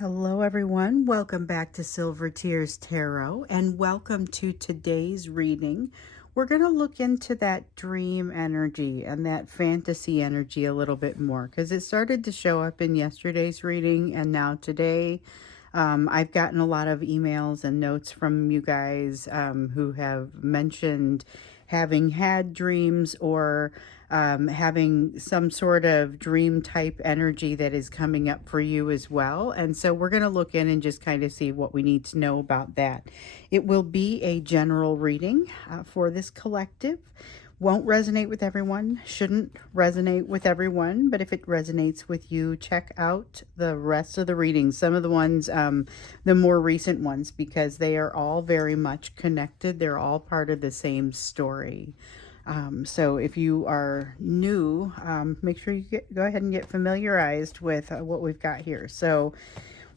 Hello, everyone. Welcome back to Silver Tears Tarot, and welcome to today's reading. We're going to look into that dream energy and that fantasy energy a little bit more because it started to show up in yesterday's reading, and now today. I've gotten a lot of emails and notes from you guys who have mentioned having had dreams or having some sort of dream type energy that is coming up for you as well. And so we're going to look in and just kind of see what we need to know about that. It will be a general reading for this collective. Won't resonate with everyone, shouldn't resonate with everyone, but if it resonates with you, check out the rest of the readings, some of the ones, the more recent ones, because they are all very much connected. They're all part of the same story. So if you are new, make sure you go ahead and get familiarized with what we've got here. So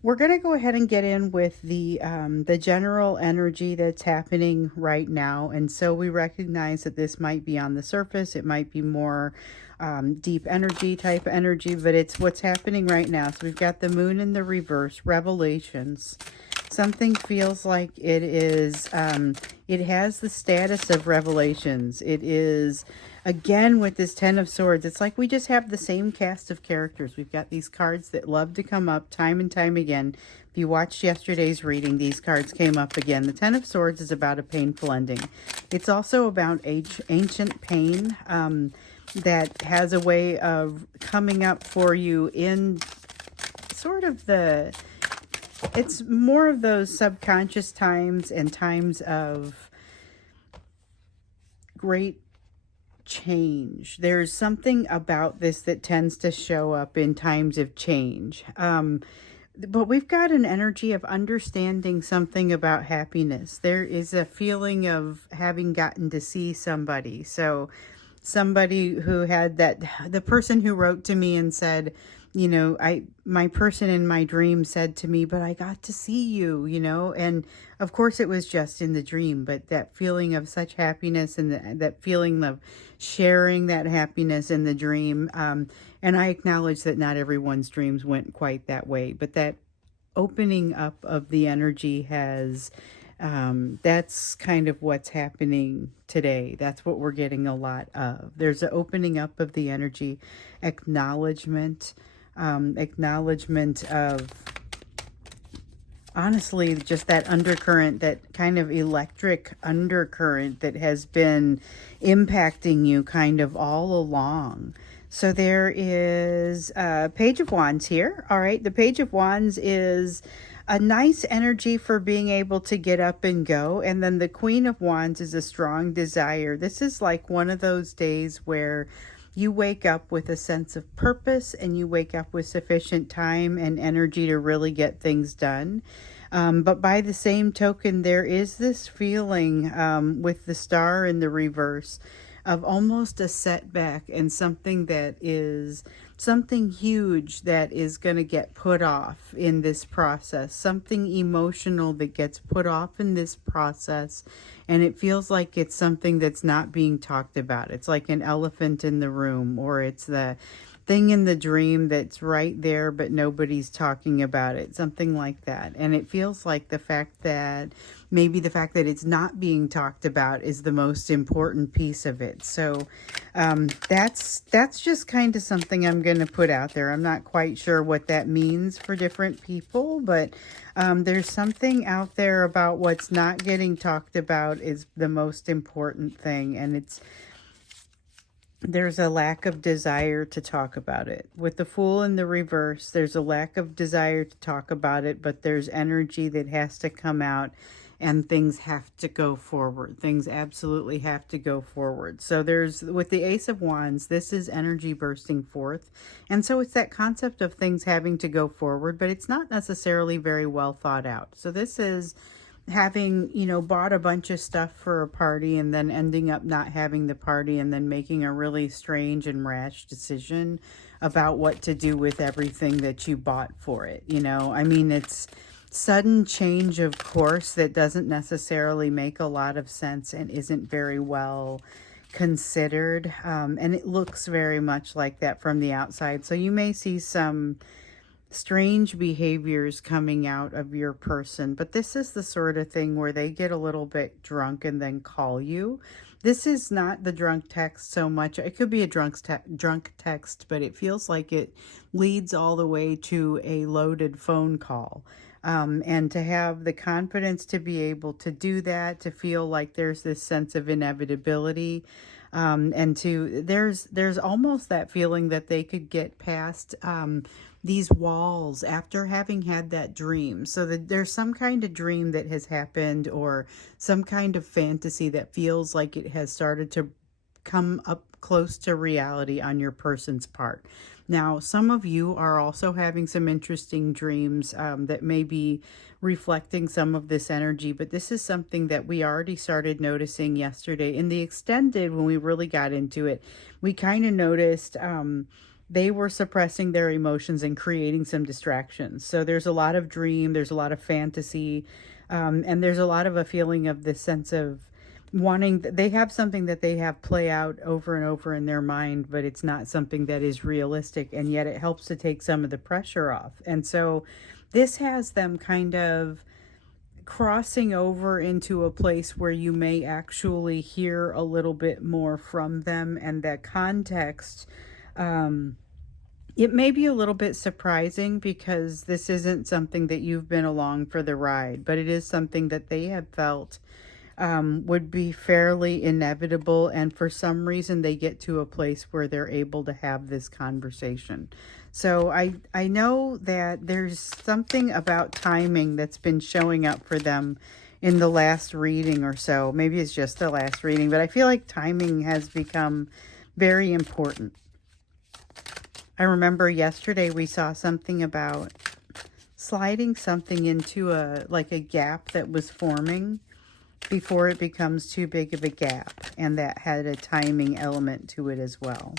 we're going to go ahead and get in with the general energy that's happening right now. And so we recognize that this might be on the surface. It might be more deep energy type energy, but it's what's happening right now. So we've got the moon in the reverse, revelations. Something feels like it is, it has the status of revelations. It is, again, with this Ten of Swords, it's like we just have the same cast of characters. We've got these cards that love to come up time and time again. If you watched yesterday's reading, these cards came up again. The Ten of Swords is about a painful ending. It's also about ancient pain that has a way of coming up for you in sort of the... It's more of those subconscious times and times of great change. There's something about this that tends to show up in times of change. But we've got an energy of understanding something about happiness. There is a feeling of having gotten to see somebody. So somebody who had that, the person who wrote to me and said, you know, my person in my dream said to me, but I got to see you, you know, and of course it was just in the dream, but that feeling of such happiness and that feeling of sharing that happiness in the dream. And I acknowledge that not everyone's dreams went quite that way, but that opening up of the energy has, that's kind of what's happening today. That's what we're getting a lot of. There's an opening up of the energy, acknowledgement of, honestly, just that undercurrent, that kind of electric undercurrent that has been impacting you kind of all along. So there is a Page of Wands here. All right, the Page of Wands is a nice energy for being able to get up and go. And then the Queen of Wands is a strong desire. This is like one of those days where you wake up with a sense of purpose and you wake up with sufficient time and energy to really get things done. But by the same token, there is this feeling with the Star in the reverse of almost a setback and something that is something huge that is going to get put off in this process, something emotional that gets put off in this process. And it feels like it's something that's not being talked about. It's like an elephant in the room, or it's the thing in the dream that's right there, but nobody's talking about it, something like that. And it feels like the fact that it's not being talked about is the most important piece of it. So that's just kind of something I'm going to put out there. I'm not quite sure what that means for different people, but there's something out there about what's not getting talked about is the most important thing. And there's a lack of desire to talk about it. With the Fool in the reverse, there's a lack of desire to talk about it, but there's energy that has to come out and things have to go forward. Things absolutely have to go forward. So with the Ace of Wands, this is energy bursting forth. And so it's that concept of things having to go forward, but it's not necessarily very well thought out. So this is having, you know, bought a bunch of stuff for a party and then ending up not having the party and then making a really strange and rash decision about what to do with everything that you bought for it. You know, I mean, it's sudden change of course that doesn't necessarily make a lot of sense and isn't very well considered. And it looks very much like that from the outside. So you may see some strange behaviors coming out of your person. But this is the sort of thing where they get a little bit drunk and then call you. This is not the drunk text so much. It could be a drunk text, but it feels like it leads all the way to a loaded phone call. And to have the confidence to be able to do that, to feel like there's this sense of inevitability, and there's almost that feeling that they could get past these walls after having had that dream. So that there's some kind of dream that has happened, or some kind of fantasy that feels like it has started to come up close to reality on your person's part. Now, some of you are also having some interesting dreams that may be reflecting some of this energy, but this is something that we already started noticing yesterday. In the extended, when we really got into it, we kind of noticed they were suppressing their emotions and creating some distractions. So there's a lot of dream, there's a lot of fantasy, and there's a lot of a feeling of this sense of wanting, they have something that they have play out over and over in their mind, but it's not something that is realistic, and yet it helps to take some of the pressure off. And so this has them kind of crossing over into a place where you may actually hear a little bit more from them, and that context, it may be a little bit surprising because this isn't something that you've been along for the ride, but it is something that they have felt would be fairly inevitable, and for some reason they get to a place where they're able to have this conversation. So I know that there's something about timing that's been showing up for them in the last reading or so. Maybe it's just the last reading, but I feel like timing has become very important. I remember yesterday we saw something about sliding something into a gap that was forming before it becomes too big of a gap, and that had a timing element to it as well.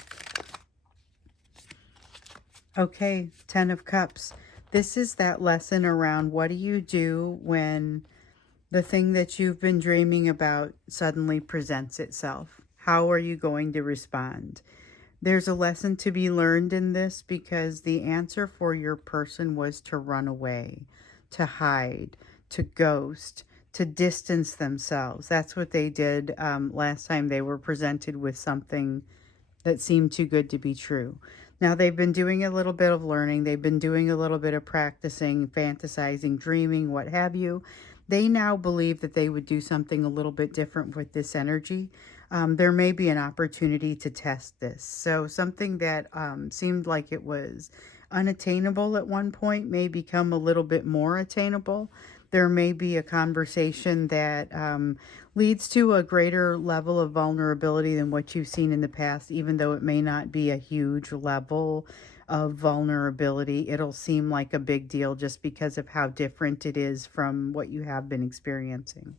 Okay, 10 of Cups. This is that lesson around what do you do when the thing that you've been dreaming about suddenly presents itself? How are you going to respond? There's a lesson to be learned in this, because the answer for your person was to run away, to hide, to ghost, to distance themselves. That's what they did last time they were presented with something that seemed too good to be true. Now they've been doing a little bit of learning. They've been doing a little bit of practicing, fantasizing, dreaming, what have you. They now believe that they would do something a little bit different with this energy. There may be an opportunity to test this. So something that seemed like it was unattainable at one point may become a little bit more attainable. There may be a conversation that leads to a greater level of vulnerability than what you've seen in the past, even though it may not be a huge level of vulnerability. It'll seem like a big deal just because of how different it is from what you have been experiencing.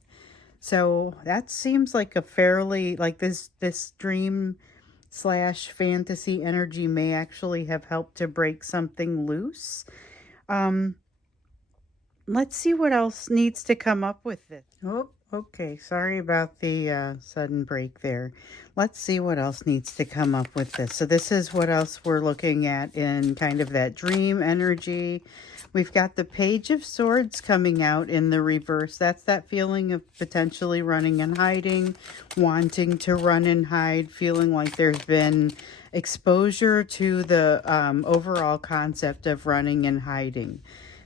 So that seems like a fairly, like this dream slash fantasy energy may actually have helped to break something loose. Let's see what else needs to come up with this. Oh, okay. Sorry about the sudden break there. Let's see what else needs to come up with this. So this is what else we're looking at in kind of that dream energy. We've got the Page of Swords coming out in the reverse. That's that feeling of potentially running and hiding, wanting to run and hide, feeling like there's been exposure to the overall concept of running and hiding.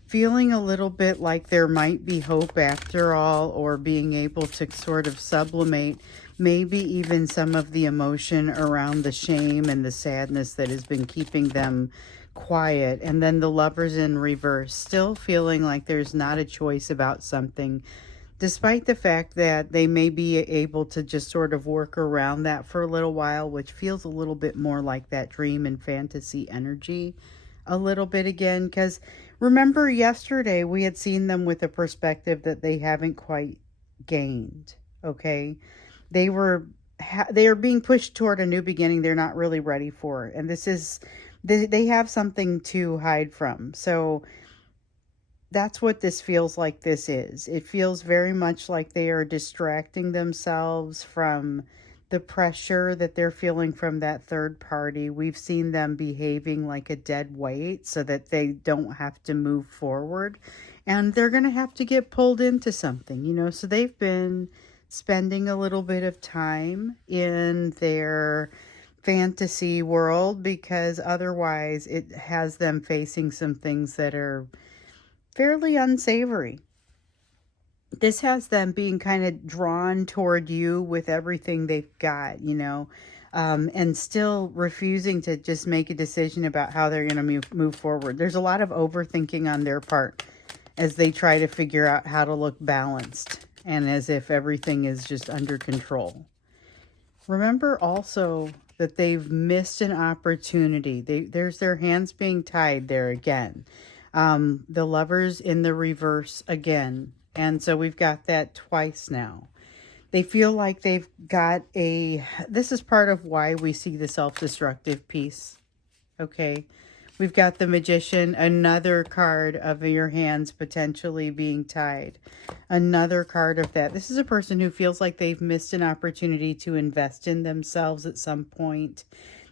Feeling a little bit like there might be hope after all, or being able to sort of sublimate maybe even some of the emotion around the shame and the sadness that has been keeping them quiet. And then the Lovers in reverse, still feeling like there's not a choice about something, despite the fact that they may be able to just sort of work around that for a little while, which feels a little bit more like that dream and fantasy energy a little bit again. Because remember yesterday we had seen them with a perspective that they haven't quite gained. Okay, they are being pushed toward a new beginning they're not really ready for, and this is they have something to hide from. So that's what this feels like. This is, it feels very much like they are distracting themselves from the pressure that they're feeling from that third party. We've seen them behaving like a dead weight so that they don't have to move forward. And they're going to have to get pulled into something, So they've been spending a little bit of time in their fantasy world because otherwise it has them facing some things that are fairly unsavory. This has them being kind of drawn toward you with everything they've got, and still refusing to just make a decision about how they're going to move forward. There's a lot of overthinking on their part as they try to figure out how to look balanced and as if everything is just under control. Remember also that they've missed an opportunity. There's their hands being tied there again. The Lovers in the reverse again. And so we've got that twice now. They feel like they've got this is part of why we see the self-destructive piece. Okay. We've got the Magician, another card of your hands potentially being tied. Another card of that. This is a person who feels like they've missed an opportunity to invest in themselves at some point,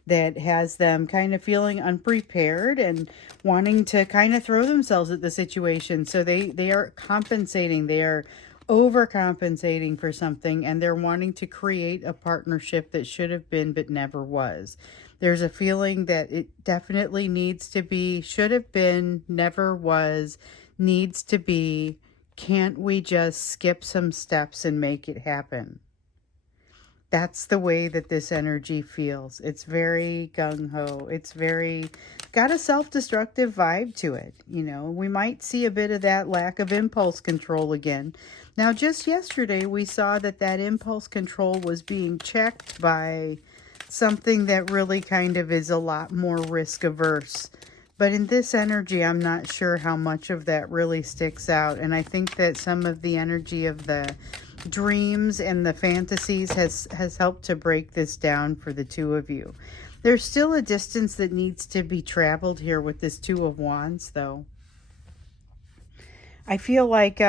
that has them kind of feeling unprepared and wanting to kind of throw themselves at the situation. So they are compensating. They are overcompensating for something, and they're wanting to create a partnership that should have been but never was. There's a feeling that it definitely needs to be, should have been, never was, needs to be. Can't we just skip some steps and make it happen? That's the way that this energy feels. It's very gung-ho. It's got a self-destructive vibe to it. We might see a bit of that lack of impulse control again. Now, just yesterday, we saw that impulse control was being checked by something that really kind of is a lot more risk averse. But in this energy, I'm not sure how much of that really sticks out. And I think that some of the energy of the dreams and the fantasies has helped to break this down for the two of you. There's still a distance that needs to be traveled here with this Two of Wands, though. I feel like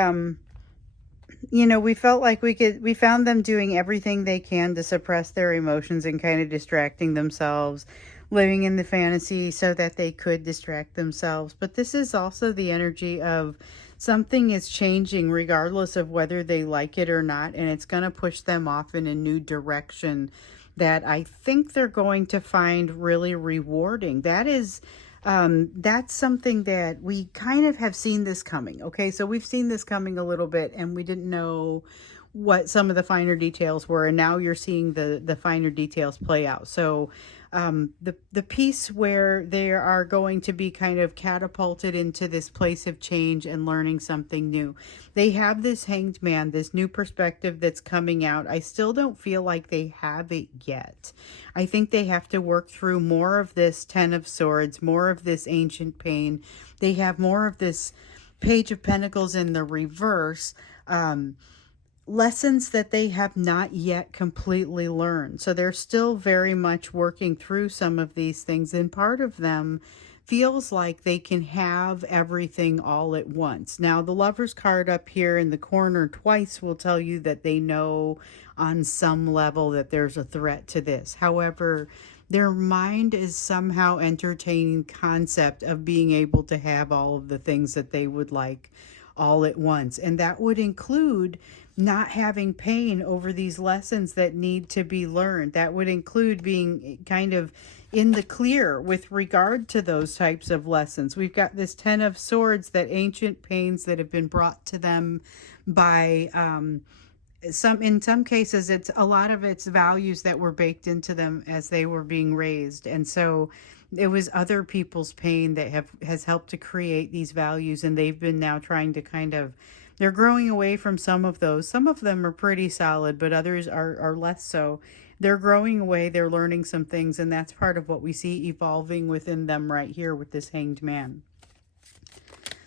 we felt like we found them doing everything they can to suppress their emotions and kind of distracting themselves, living in the fantasy so that they could distract themselves. But this is also the energy of something is changing regardless of whether they like it or not, and it's going to push them off in a new direction that I think they're going to find really rewarding. That's something that we kind of have seen this coming. Okay, so we've seen this coming a little bit, and we didn't know what some of the finer details were, and now you're seeing the finer details play out. So the piece where they are going to be kind of catapulted into this place of change and learning something new. They have this Hanged Man, this new perspective that's coming out. I still don't feel like they have it yet. I think they have to work through more of this Ten of Swords, more of this ancient pain. They have more of this Page of Pentacles in the reverse. Lessons that they have not yet completely learned. So they're still very much working through some of these things, and part of them feels like they can have everything all at once. Now, the Lover's card up here in the corner twice will tell you that they know on some level that there's a threat to this. However, their mind is somehow entertaining concept of being able to have all of the things that they would like all at once. And that would include not having pain over these lessons that need to be learned. That would include being kind of in the clear with regard to those types of lessons. We've got this Ten of Swords, that ancient pains that have been brought to them by in some cases, it's a lot of its values that were baked into them as they were being raised. And so it was other people's pain that has helped to create these values, and they've been now trying to they're growing away from some of those. Some of them are pretty solid, but others are less so. They're growing away, they're learning some things, and that's part of what we see evolving within them right here with this Hanged Man.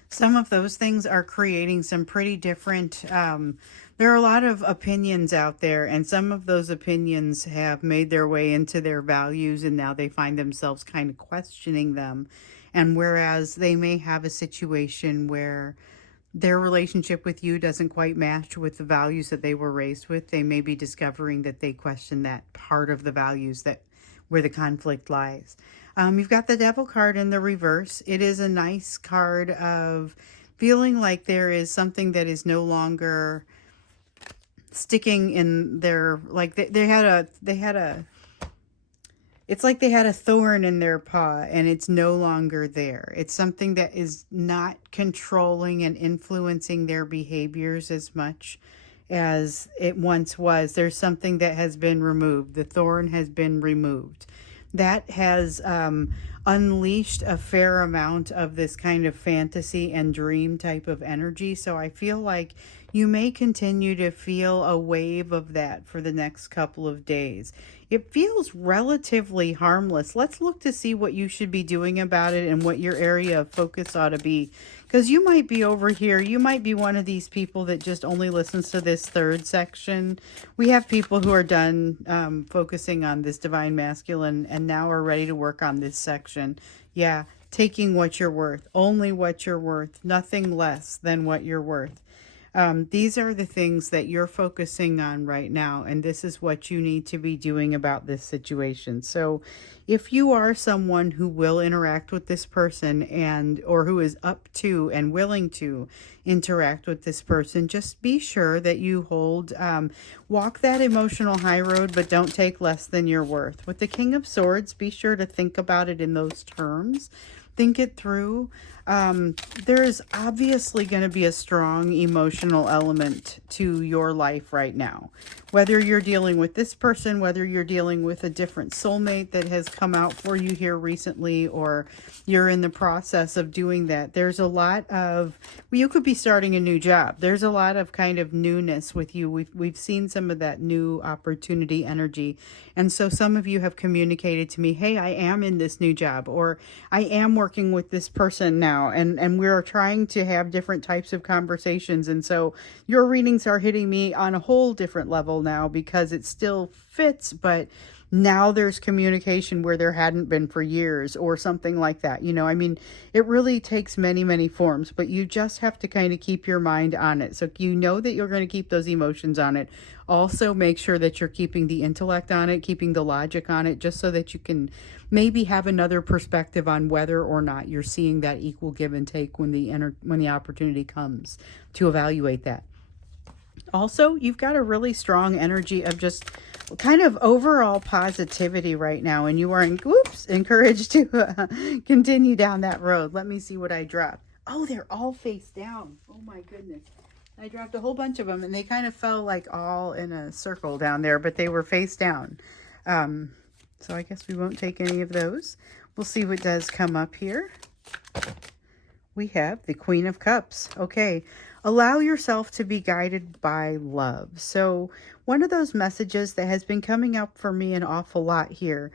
Some of those things are creating some pretty different, there are a lot of opinions out there, and some of those opinions have made their way into their values, and now they find themselves kind of questioning them. And whereas they may have a situation where their relationship with you doesn't quite match with the values that they were raised with. They may be discovering that they question that part of the values that where the conflict lies. You've got the Devil card in the reverse. It is a nice card of feeling like there is something that is no longer sticking in their, like they had a it's like they had a thorn in their paw and it's no longer there. It's something that is not controlling and influencing their behaviors as much as it once was. There's something that has been removed. The thorn has been removed. That has unleashed a fair amount of this kind of fantasy and dream type of energy. So I feel like you may continue to feel a wave of that for the next couple of days. It feels relatively harmless. Let's look to see what you should be doing about it and what your area of focus ought to be. Because you might be over here. You might be one of these people that just only listens to this third section. We have people who are done focusing on this divine masculine and now are ready to work on this section. Yeah, taking what you're worth. Only what you're worth. Nothing less than what you're worth. These are the things that you're focusing on right now, and this is what you need to be doing about this situation. So if you are someone who will interact with this person or who is up to and willing to interact with this person, just be sure that you walk that emotional high road, but don't take less than your worth. With the King of Swords, be sure to think about it in those terms. Think it through. There's obviously going to be a strong emotional element to your life right now. Whether you're dealing with this person, whether you're dealing with a different soulmate that has come out for you here recently, or you're in the process of doing that, there's a lot of, well, you could be starting a new job. There's a lot of kind of newness with you. We've seen some of that new opportunity energy. And so some of you have communicated to me, hey, I am in this new job, or I am working with this person now, and we're trying to have different types of conversations. And so your readings are hitting me on a whole different level now because it still fits, but now there's communication where there hadn't been for years or something like that. You know, I mean, it really takes many, many forms, but you just have to kind of keep your mind on it. So you know that you're going to keep those emotions on it. Also make sure that you're keeping the intellect on it, keeping the logic on it, just so that you can maybe have another perspective on whether or not you're seeing that equal give and take when the opportunity comes to evaluate that. Also, you've got a really strong energy of just kind of overall positivity right now, and you are encouraged to continue down that road. Let me see what I dropped. Oh, they're all face down. Oh my goodness. I dropped a whole bunch of them, and they kind of fell like all in a circle down there, but they were face down. So I guess we won't take any of those. We'll see what does come up here. We have the Queen of Cups. Okay. Allow yourself to be guided by love. So one of those messages that has been coming up for me an awful lot here.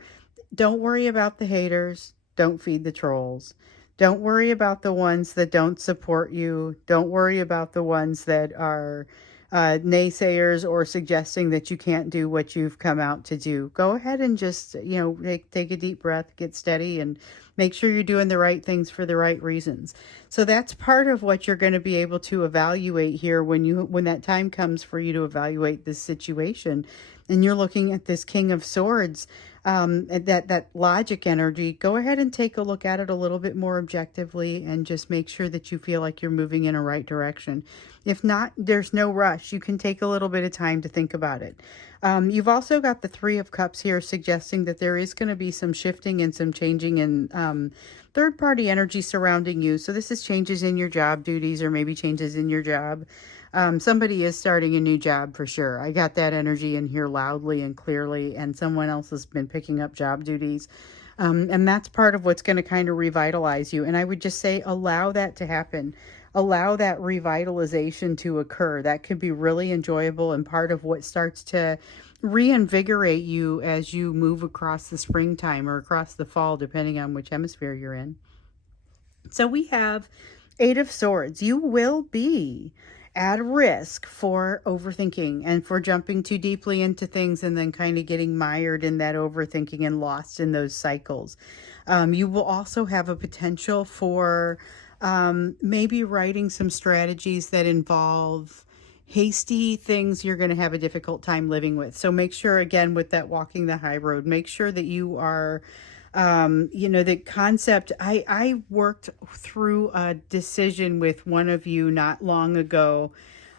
Don't worry about the haters. Don't feed the trolls. Don't worry about the ones that don't support you. Don't worry about the ones that are naysayers or suggesting that you can't do what you've come out to do. Go ahead and just, take a deep breath, get steady, and make sure you're doing the right things for the right reasons. So that's part of what you're going to be able to evaluate here when that time comes for you to evaluate this situation. And you're looking at this King of Swords, that logic energy. Go ahead and take a look at it a little bit more objectively and just make sure that you feel like you're moving in a right direction. If not, there's no rush. You can take a little bit of time to think about it. You've also got the Three of Cups here suggesting that there is going to be some shifting and some changing in third-party energy surrounding you. So this is changes in your job duties or maybe changes in your job. Somebody is starting a new job for sure. I got that energy in here loudly and clearly, and someone else has been picking up job duties. And that's part of what's going to kind of revitalize you. And I would just say, allow that to happen. Allow that revitalization to occur. That could be really enjoyable and part of what starts to reinvigorate you as you move across the springtime or across the fall, depending on which hemisphere you're in. So we have Eight of Swords. You will be at risk for overthinking and for jumping too deeply into things and then kind of getting mired in that overthinking and lost in those cycles. You will also have a potential for Maybe writing some strategies that involve hasty things you're going to have a difficult time living with. So make sure, again, with that walking the high road, make sure that you are, the concept. I worked through a decision with one of you not long ago,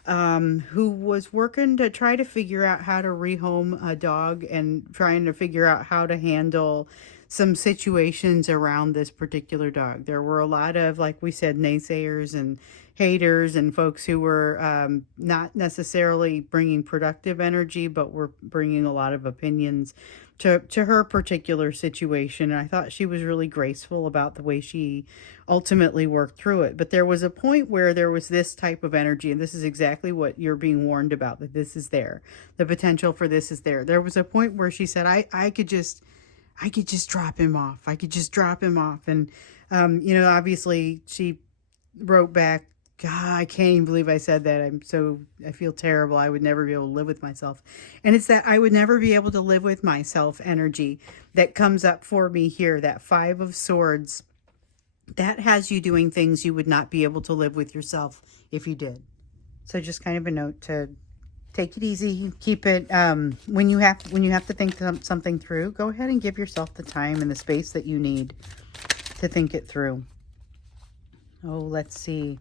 who was working to try to figure out how to rehome a dog and trying to figure out how to handle some situations around this particular dog. There were a lot of, like we said, naysayers and haters and folks who were not necessarily bringing productive energy, but were bringing a lot of opinions to her particular situation. And I thought she was really graceful about the way she ultimately worked through it. But there was a point where there was this type of energy, and this is exactly what you're being warned about, that this is there. The potential for this is there. There was a point where she said, I could just drop him off. I could just drop him off. And, obviously she wrote back, God, I can't even believe I said that. I feel terrible. I would never be able to live with myself. And it's that I would never be able to live with myself energy that comes up for me here. That 5 of Swords, that has you doing things you would not be able to live with yourself if you did. So just kind of a note to take it easy, keep it, when you have to think something through, go ahead and give yourself the time and the space that you need to think it through. Oh, let's see.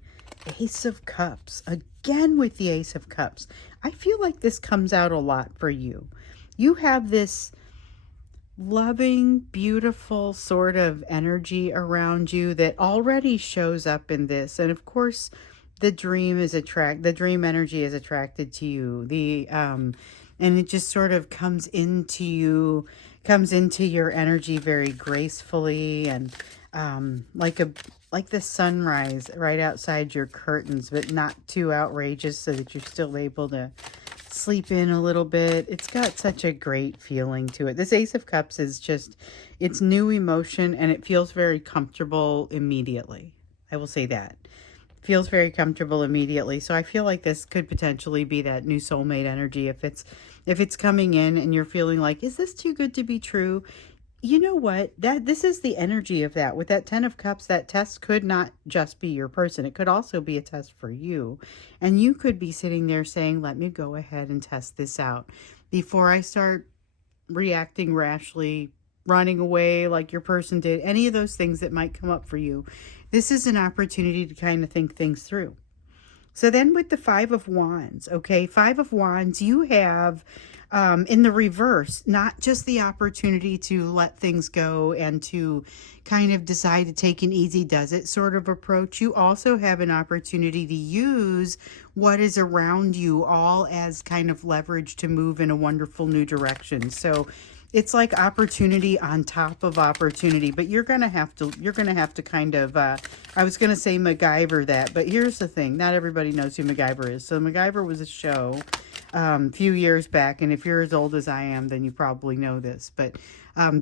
Ace of Cups. Again with the Ace of Cups. I feel like this comes out a lot for you. You have this loving, beautiful sort of energy around you that already shows up in this. And of course, the dream energy is attracted to you. And it just sort of comes into your energy very gracefully, and like the sunrise right outside your curtains, but not too outrageous so that you're still able to sleep in a little bit. It's got such a great feeling to it. This Ace of Cups is just, it's new emotion, and it feels very comfortable immediately. I will say that. Feels very comfortable immediately. So I feel like this could potentially be that new soulmate energy. If it's coming in and you're feeling like, is this too good to be true? You know what? This is the energy of that. With that 10 of Cups, that test could not just be your person. It could also be a test for you. And you could be sitting there saying, let me go ahead and test this out before I start reacting rashly, running away like your person did, any of those things that might come up for you. This is an opportunity to kind of think things through. So then with the 5 of Wands, okay, 5 of Wands, you have in the reverse, not just the opportunity to let things go and to kind of decide to take an easy does it sort of approach. You also have an opportunity to use what is around you all as kind of leverage to move in a wonderful new direction. So it's like opportunity on top of opportunity, but you're going to have to kind of, I was going to say MacGyver that, but here's the thing. Not everybody knows who MacGyver is. So MacGyver was a show a few years back, and if you're as old as I am, then you probably know this, but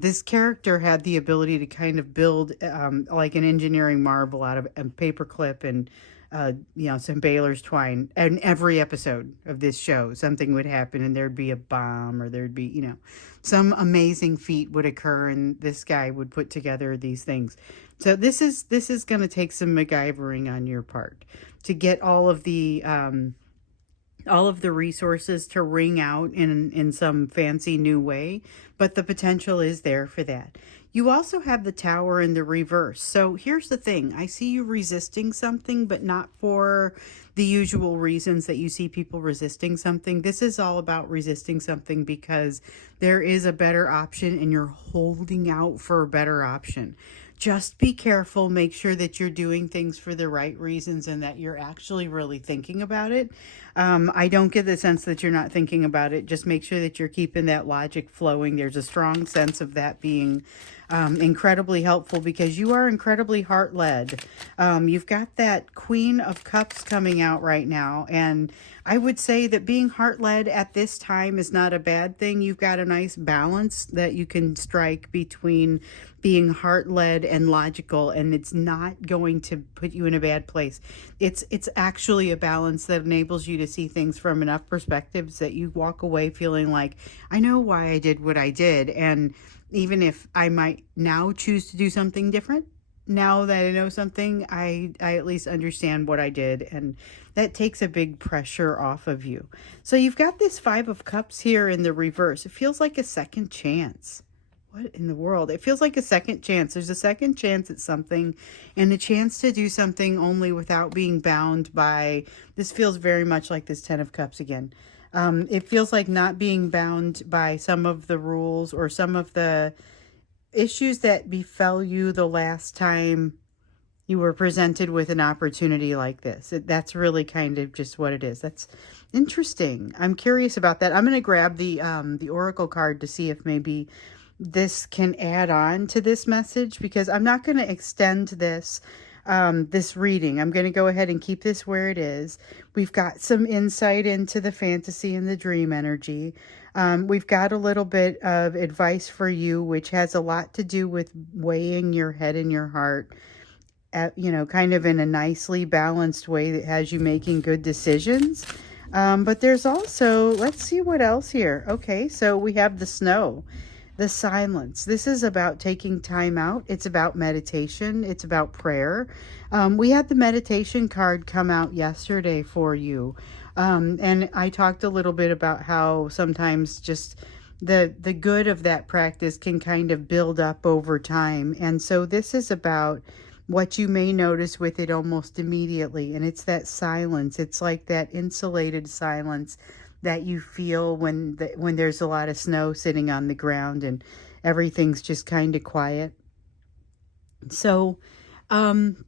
this character had the ability to kind of build like an engineering marvel out of a paperclip and some baler's twine. And every episode of this show, something would happen and there'd be a bomb, or there'd be, some amazing feat would occur, and this guy would put together these things. So this is going to take some MacGyvering on your part to get all of the resources to ring out in some fancy new way, but the potential is there for that. You also have the Tower in the reverse. So here's the thing. I see you resisting something, but not for the usual reasons that you see people resisting something. This is all about resisting something because there is a better option and you're holding out for a better option. Just be careful. Make sure that you're doing things for the right reasons and that you're actually really thinking about it. I don't get the sense that you're not thinking about it. Just make sure that you're keeping that logic flowing. There's a strong sense of that being incredibly helpful because you are incredibly heart-led. You've got that Queen of Cups coming out right now, and I would say that being heart-led at this time is not a bad thing. You've got a nice balance that you can strike between being heart-led and logical, and it's not going to put you in a bad place. It's actually a balance that enables you to see things from enough perspectives that you walk away feeling like, I know why I did what I did, and even if I might now choose to do something different, now that I know something, I at least understand what I did, and that takes a big pressure off of you. So you've got this 5 of Cups here in the reverse. It feels like a second chance. What in the world? It feels like a second chance. There's a second chance at something, and a chance to do something only without being bound by, this feels very much like this 10 of Cups again. It feels like not being bound by some of the rules or some of the issues that befell you the last time you were presented with an opportunity like this. That's really kind of just what it is. That's interesting. I'm curious about that. I'm going to grab the Oracle card to see if maybe this can add on to this message, because I'm not going to extend this reading. I'm going to go ahead and keep this where it is. We've got some insight into the fantasy and the dream energy. We've got a little bit of advice for you, which has a lot to do with weighing your head and your heart, kind of in a nicely balanced way that has you making good decisions. But there's also, let's see what else here. Okay, so we have the snow. The silence. This is about taking time out. It's about meditation. It's about prayer. We had the meditation card come out yesterday for you. And I talked a little bit about how sometimes just the good of that practice can kind of build up over time. And so this is about what you may notice with it almost immediately. And it's that silence. It's like that insulated silence that you feel when there's a lot of snow sitting on the ground and everything's just kind of quiet. So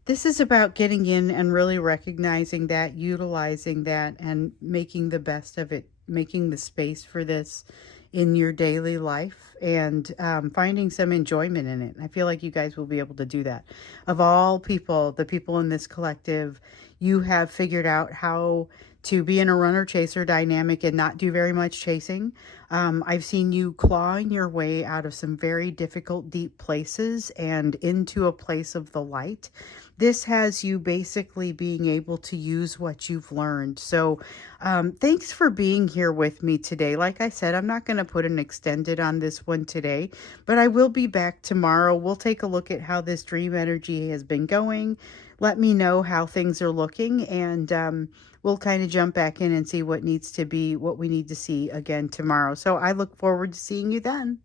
this is about getting in and really recognizing that, utilizing that, and making the best of it, making the space for this in your daily life, and finding some enjoyment in it. I feel like you guys will be able to do that. Of all people, the people in this collective, you have figured out how to be in a runner-chaser dynamic and not do very much chasing. I've seen you clawing your way out of some very difficult, deep places and into a place of the light. This has you basically being able to use what you've learned. So thanks for being here with me today. Like I said, I'm not going to put an extended on this one today, but I will be back tomorrow. We'll take a look at how this dream energy has been going. Let me know how things are looking, and we'll kind of jump back in and see what we need to see again tomorrow. So I look forward to seeing you then.